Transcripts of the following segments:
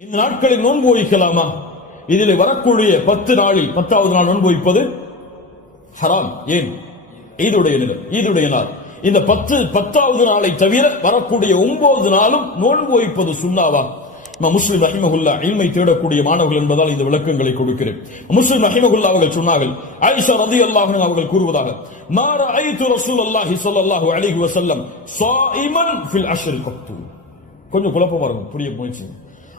இந்த நாட்களில் நோன்பு வைக்கலாமா இதில் வரக்கூடிய பத்து நாளில் பத்தாவது நாள் நோன்பு வைப்பது ஹராம். ஏன்? ஈதுடைய நிலம் ஈதுடைய நாள். இந்த பத்து பத்தாவது நாளை தவிர வரக்கூடிய ஒன்பது நாளும் நோன்பு வைப்பது சுண்ணாவா? இமாம் முஸ்லிம் ரஹிமகுல்லா இல்மை தேடக்கூடிய மாணவர்கள் என்பதால் இந்த விளக்கங்களை கொடுக்கிறேன். முஸ்லிம் ரஹிமகுல்லா அவர்கள் சொன்னார்கள் ஆயிஷா ரதி அல்லாஹ் அவர்கள் கூறுவதாக மாற ஐத்து ரசூல் அல்லாஹி ஸல்லல்லாஹு அலிஹி வசல்லம் சாயிமன் ஃபில் அஷ்ரில் மக்தூம் கொஞ்சம் குழப்பமா இருக்கும் புரிய முயற்சி.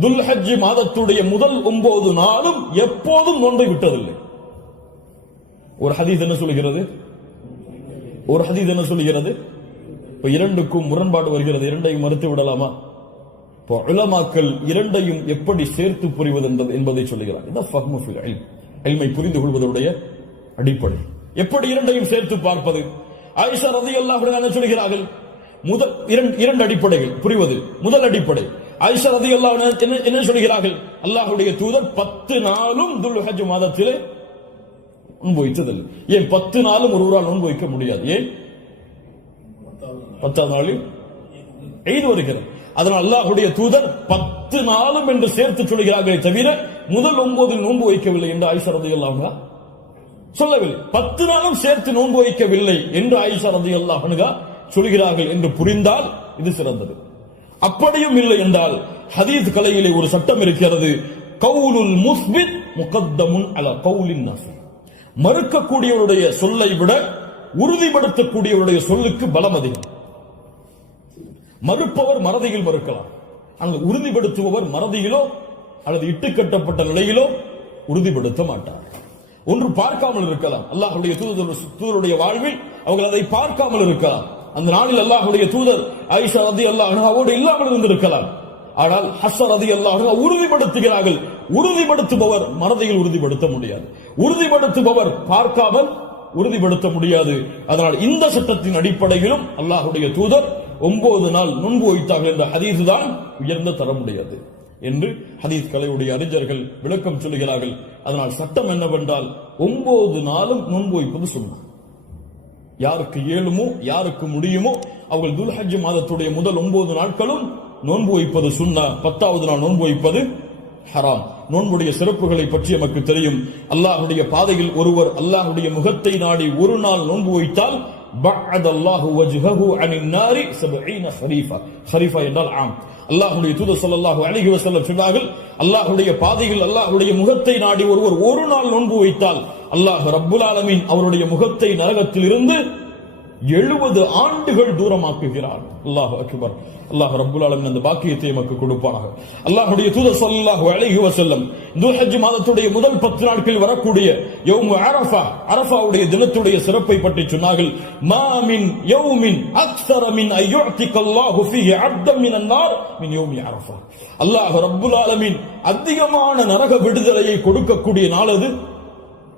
துல்ஹஜ் மாதத்துடைய முதல் ஒன்பது நாளும் எப்போதும் நோன்பை விட்டதில்லை. ஒரு ஹதீஸ் என்ன சொல்கிறது? ஒரு ஹதீஸ் என்ன சொல்கிறது? இப்ப இரண்டுக்கும் முரண்பாடு வருகிறது. இரண்டையும் மறுத்து விடலாமா? இப்போ உலமாக்கள் இரண்டையும் எப்படி சேர்த்து புரிவது என்பதை சொல்லுகிறார் இதான் ஃபஹ்மு புரிந்து கொள்வதுடைய அடிப்படை. எப்படி இரண்டையும் சேர்த்து பார்ப்பது? ஆயிஷா ரதி அன்ஹா என்ன சொல்கிறார்கள்? முதல் இரண்டு இரண்டு அடிப்படைகள். புரிவது. முதல் அடிப்படை. ஆயிஷா ரலியல்லாஹு அன்ஹா என்ன என்ன சொல்கிறார்கள்? அல்லாஹுடைய தூதர் பத்து நாளும் துல்ஹஜ் மாதத்திலே நோன்பு வைத்ததில்லை. ஏன் பத்து நாளும் ஒருவரால் நோன்பு வைக்க முடியாது? ஏன்? பத்தாவது நாளில் எய்து வருகிறது. அதனால் அல்லாஹுடைய தூதர் பத்து நாளும் என்று சேர்த்து சொல்கிறார்களே தவிர முதல் ஒன்பதில் நோன்பு வைக்கவில்லை என்று ஆயிஷா ரதி அல்லாஹா சொல்லவில்லை. பத்து நாளும் சேர்த்து நோன்பு வைக்கவில்லை என்று ஆயிஷா ரதி அல்லாஹனுகா சொல்கிறார்கள் என்று புரிந்தால் இது சிறந்தது. அப்படியும் இல்லை என்றால் ஹதீஸ் கலையிலே ஒரு சட்டம் இருக்கிறது. கவுலுல் முஸ்பித் முகத்தமுன் அல கவுலின் நஃபி. மறுக்கக்கூடியவருடைய சொல்லை விட உறுதிப்படுத்தக்கூடியவருடைய சொல்லுக்கு பலம் அதிகம். மறுப்பவர் மறதியில் மறுக்கலாம். ஆனால் உறுதிப்படுத்துபவர் மறதியிலோ அல்லது இட்டுக்கட்டப்பட்ட நிலையிலோ உறுதிப்படுத்த மாட்டார். ஒன்று பார்க்காமல் இருக்கலாம். அல்லாஹுடைய தூதர் தூதருடைய வாழ்வில் அவர்கள் அதை பார்க்காமல் இருக்கலாம். அந்த நாளில் அல்லாஹுடைய தூதர் ஐஷா ரதி அல்லாஹ் அவோடு இல்லாமல் இருந்திருக்கலாம். ஆனால் ஹஸ்ஸர் ரதி அல்லாஹ் உறுதிப்படுத்துகிறார்கள். உறுதிப்படுத்துபவர் மனதையில் உறுதிப்படுத்த முடியாது. உறுதிப்படுத்துபவர் பார்க்காமல் உறுதிப்படுத்த முடியாது. அதனால் இந்த சட்டத்தின் அடிப்படையிலும் அல்லாஹுடைய தூதர் ஒன்பது நாள் நோன்பு வைத்தார்கள் என்ற ஹதீஸ் தான் உயர்ந்த தர முடியாது என்று ஹதீஸ் கலையுடைய அறிஞர்கள் விளக்கம் சொல்லுகிறார்கள். அதனால் சட்டம் என்னவென்றால் ஒன்பது நாளும் நோன்பு வைப்பது சொன்னார் யாருக்கு இயலுமோ யாருக்கு முடியுமோ அவர்கள் துல்ஹஜ் மாதத்துடைய முதல் ஒன்பது நாட்களும் நோன்பு வைப்பது சுண்ணா பத்தாவது நாள் நோன்பு வைப்பது ஹராம். நோன்புடைய சிறப்புகளை பற்றி நமக்கு தெரியும். அல்லாஹுடைய பாதையில் ஒருவர் அல்லாஹுடைய முகத்தை நாடி ஒரு நாள் நோன்பு வைத்தால் அல்லாஹுடைய அல்லாஹு வஜ்ஹஹு அனின் நாரி 70 ஹரீஃபா. ஹரீஃபா என்றால் ஆம். அல்லாஹ்வுடைய சொன்னார்கள் அல்லாஹ்வுடைய பாதையில் அல்லாஹ்வுடைய முகத்தை நாடி ஒருவர் ஒரு நாள் நோன்பு வைத்தால் அல்லாஹ் ரப்புல் ஆலமீன் அவருடைய முகத்தை நரகத்தில் இருந்து எழுபது ஆண்டுகள் தூரமாக்குகிறார். அல்லாஹ் அக்பர். அல்லாஹ் ரப்புல் ஆலமின் அந்த பாக்கியத்தை நமக்கு கொடுப்பானாக அல்லாஹுடைய தூதர் ஸல்லல்லாஹு அழகி வசல்லம் துல்ஹஜ் மாதத்துடைய முதல் பத்து நாட்களில் வரக்கூடிய யௌம் அரஃபா அரஃபாவுடைய தினத்துடைய சிறப்பை பற்றி சொன்னார்கள். மாமின் யோமின் யௌமின் அக்ஸர மின் அய்யுஅதிக அல்லாஹு ஃபீஹி அப்தம் மின் யௌமி அரஃபா. அல்லாஹ் ரப்புல் ஆலமின் அதிகமான நரக விடுதலையை கொடுக்கக்கூடிய நாள் அது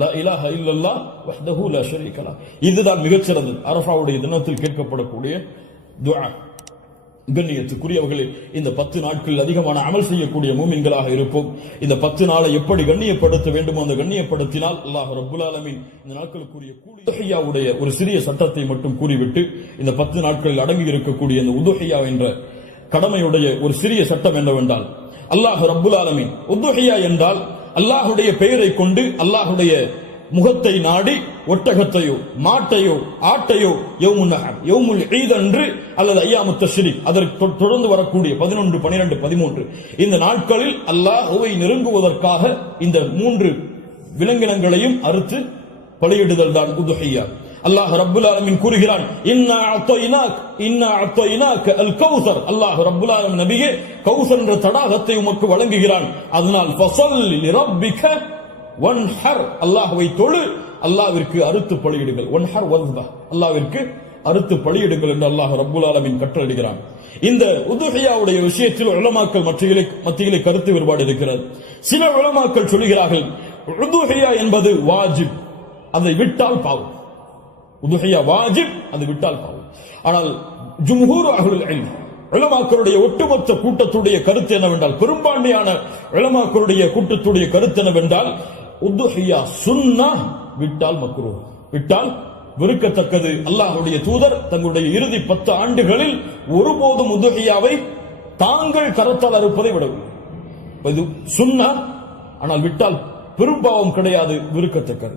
லா இலாஹ இல்லல்லாஹ் வஹ்தஹு லா இதுதான் மிகச்சிறந்தது. அரஃபாவுடைய தினத்தில் கேட்கப்படக்கூடிய துஆ. கண்ணியத்துக்குரியவர்களே இந்த பத்து நாட்கள் அதிகமான அமல் செய்யக்கூடிய மூமின்களாக இருப்போம். இந்த பத்து நாளை எப்படி கண்ணியப்படுத்த வேண்டுமோ அந்த கண்ணியப்படுத்தினால் அல்லாஹ் ரபுல் ஆலமின் இந்த நாட்களுக்குரிய உதுஹையாவுடைய ஒரு சிறிய சட்டத்தை மட்டும் கூறிவிட்டு இந்த பத்து நாட்களில் அடங்கி இருக்கக்கூடிய இந்த உதுஹையா என்ற கடமையுடைய ஒரு சிறிய சட்டம் என்னவென்றால் அல்லாஹ் ரபுல் ஆலமீன் உதுஹையா என்றால் அல்லாஹுடைய பெயரை கொண்டு அல்லாஹுடைய முகத்தை நாடி ஒட்டகத்தையோ மாட்டையோ ஆட்டையோ யௌமுன் யௌமுல் ஈத் அன்று அல்லது ஐயாமுத்த தஷ்ரீக் அதற்கு தொ- தொடர்ந்து வரக்கூடிய பதினொன்று பனிரெண்டு பதிமூன்று. இந்த நாட்களில் அல்லாஹ்வை நெருங்குவதற்காக இந்த மூன்று விலங்கினங்களையும் அறுத்து பலியிடுதல் தான் உதுஹியா. அல்லாஹ் ரப்புல் ஆலமின் கூறுகிறான் இன்னா அத்தயினாக் இன்னா அத்தயினாக் அல் கௌசர் அல்லாஹ் ரப்புல் ஆலம் நபியே கௌசர் என்ற தடாகத்தை உமக்கு வழங்குகிறான். அதனால் ஃபசல் ரப்பிக ஒன் ஹர் அல்லாஹ்வை தொழு அல்லாவிற்கு அறுத்து பலியிடுங்கள். வன்ஹர் வல்பா அல்லாவிற்கு அறுத்து பலியிடுங்கள் என்று அல்லாஹ் ரப்புல் ஆலமின் கட்டளையிடுகிறான். இந்த உதுகையாவுடைய விஷயத்தில் உளமாக்கல் மத்தியிலே மத்தியிலே கருத்து வேறுபாடு இருக்கிறது. சில உலமாக்கள் சொல்கிறார்கள் உதுகையா என்பது வாஜிப் அதை விட்டால் பாவம். உதுஹியா வாஜிப் அது விட்டால் பாவம். ஆனால் ஜும்ஹூர் அஹ்லுல் இல்ம் உலமாக்களுடைய ஒட்டுமொத்த கூட்டத்துடைய கருத்து என்னவென்றால் பெரும்பான்மையான உலமாக்களுடைய கூட்டத்துடைய கருத்து என்னவென்றால் உதுஹியா சுன்னா விட்டால் மக்ரூ. விட்டால் வெறுக்கத்தக்கது. அல்லாஹுடைய தூதர் தங்களுடைய இறுதி பத்து ஆண்டுகளில் ஒருபோதும் உதுஹியாவை தாங்கள் கரத்தால் அறுப்பதை விடவில்லை இது சுன்னா ஆனால் விட்டால் பெரும்பாவம் கிடையாது விருக்கத்தக்கது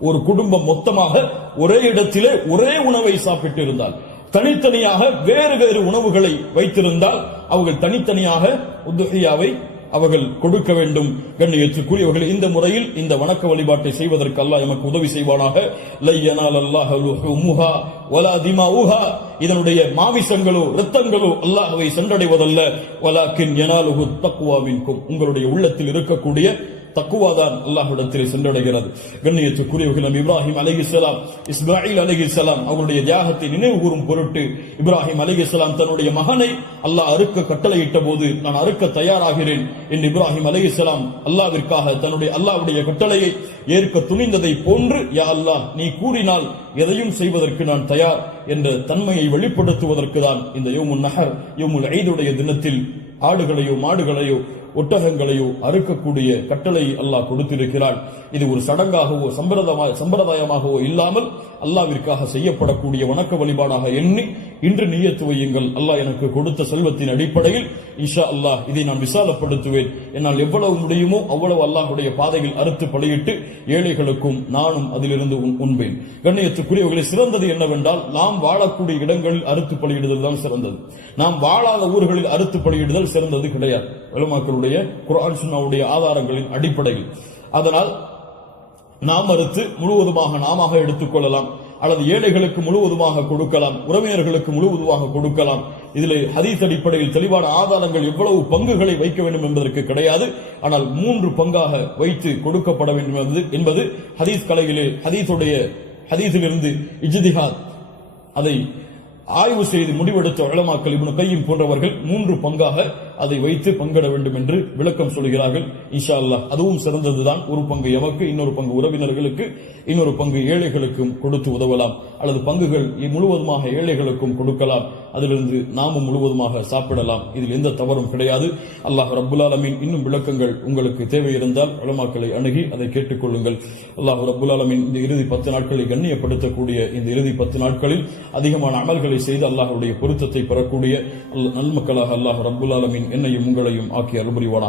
ஒரு குடும்பம் மொத்தமாக ஒரே இடத்திலே ஒரே உணவை சாப்பிட்டு இருந்தால் தனித்தனியாக வேறு வேறு உணவுகளை வைத்திருந்தால் அவர்கள் தனித்தனியாக உதுஹியாவை அவர்கள் கொடுக்க வேண்டும். கண்ணியத்துக்குரியவர்கள் இந்த முறையில் இந்த வணக்க வழிபாட்டை செய்வதற்கு அல்லாஹ் எமக்கு உதவி செய்வானாக. லையனால் அல்லாஹ் லுஹுமுஹா வலா திமாஉஹா. இதனுடைய மாமிசங்களோ ரத்தங்களோ அல்லாஹவை சென்றடைவதல்ல. வலாக்கின் யனாலுஹு தக்வா உங்களுடைய உள்ளத்தில் இருக்கக்கூடிய தக்குவாதான் அல்லாஹ்விடத்தில் சென்றடைகிறது. கண்ணியத்துக்குரியவர்கள் நபி இப்ராஹிம் அலைஹிஸ்ஸலாம் இஸ்மாயில் அலைஹிஸ்ஸலாம் அவருடைய தியாகத்தை நினைவு கூறும் பொருட்டு இப்ராஹிம் அலைஹிஸ்ஸலாம் தன்னுடைய மகனை அல்லாஹ் அறுக்க கட்டளையிட்ட போது நான் அறுக்க தயாராகிறேன் என்று இப்ராஹிம் அலைஹிஸ்ஸலாம் அல்லாவிற்காக தன்னுடைய அல்லாவுடைய கட்டளையை ஏற்க துணிந்ததை போன்று யா அல்லாஹ் நீ கூறினால் எதையும் செய்வதற்கு நான் தயார். என்ற தன்மையை வெளிப்படுத்துவதற்கு தான் இந்த யோமுல் நகர் யோமுல் ஐதுடைய தினத்தில் ஆடுகளையோ மாடுகளையோ ஒட்டகங்களையோ அறுக்கக்கூடிய கட்டளை அல்லாஹ் கொடுத்திருக்கிறான். இது ஒரு சடங்காகவோ சம்பிரதாய சம்பிரதாயமாகவோ இல்லாமல் அல்லாவிற்காக செய்யப்படக்கூடிய வணக்க வழிபாடாக எண்ணி இன்று நீயத்து வையுங்கள். அல்லாஹ் எனக்கு கொடுத்த செல்வத்தின் அடிப்படையில் இஷா அல்லாஹ் இதை நான் விசாலப்படுத்துவேன். என்னால் எவ்வளவு முடியுமோ அவ்வளவு அல்லாஹ்வுடைய பாதையில் அறுத்து பலியிட்டு ஏழைகளுக்கும் நானும் அதிலிருந்து உண்பேன். கண்ணியத்துக்குரியவர்களை சிறந்தது என்னவென்றால் நாம் வாழக்கூடிய இடங்களில் அறுத்து பலியிடுதல் தான் சிறந்தது. நாம் வாழாத ஊர்களில் அறுத்து பலியிடுதல் சிறந்தது கிடையாது. உலமாக்களுடைய குரான் சுன்னாவுடைய ஆதாரங்களின் அடிப்படையில். அதனால் நாம் மறுத்து முழுவதுமாக நாமாக எடுத்துக்கொள்ளலாம். அல்லது ஏழைகளுக்கு முழுவதுமாக கொடுக்கலாம். உறவினர்களுக்கு முழுவதுமாக கொடுக்கலாம். இதில் ஹதீஸ் அடிப்படையில் தெளிவான ஆதாரங்கள் எவ்வளவு பங்குகளை வைக்க வேண்டும் என்பதற்கு கிடையாது. ஆனால் மூன்று பங்காக வைத்து கொடுக்கப்பட வேண்டும் என்பது என்பது ஹதீஸ் கலையிலே ஹதீஸுடைய ஹதீஸிலிருந்து இஜ்திஹாத். அதை ஆய்வு செய்து முடிவெடுத்த வளமாக்கல் இவனு கையும் போன்றவர்கள் மூன்று பங்காக அதை வைத்து பங்கிட வேண்டும் என்று விளக்கம் சொல்கிறார்கள். இன்ஷா அல்லாஹ் அதுவும் சிறந்ததுதான். ஒரு பங்கு எமக்கு இன்னொரு பங்கு உறவினர்களுக்கு இன்னொரு பங்கு ஏழைகளுக்கும் கொடுத்து உதவலாம். அல்லது பங்குகள் முழுவதுமாக ஏழைகளுக்கும் கொடுக்கலாம். அதிலிருந்து நாமும் முழுவதுமாக சாப்பிடலாம். இதில் எந்த தவறும் கிடையாது. அல்லாஹ் ரபுல்லாலமின் இன்னும் விளக்கங்கள் உங்களுக்கு தேவை இருந்தால் வளமாக்களை அணுகி அதை கேட்டுக்கொள்ளுங்கள் அல்லாஹ் ரபுல்லாலமின் இந்த இறுதி பத்து நாட்களை கண்ணியப்படுத்தக்கூடிய இந்த இறுதி பத்து நாட்களில் அதிகமான அமல்களை செய்து அல்லாஹ்வுடைய பொருத்தத்தை பெறக்கூடிய நல்ல- நல்மக்களாக அல்லாஹ் ரபுல்லாலமின் என்னையும் உங்களையும் ஆக்கி அருள்புரிவானாக.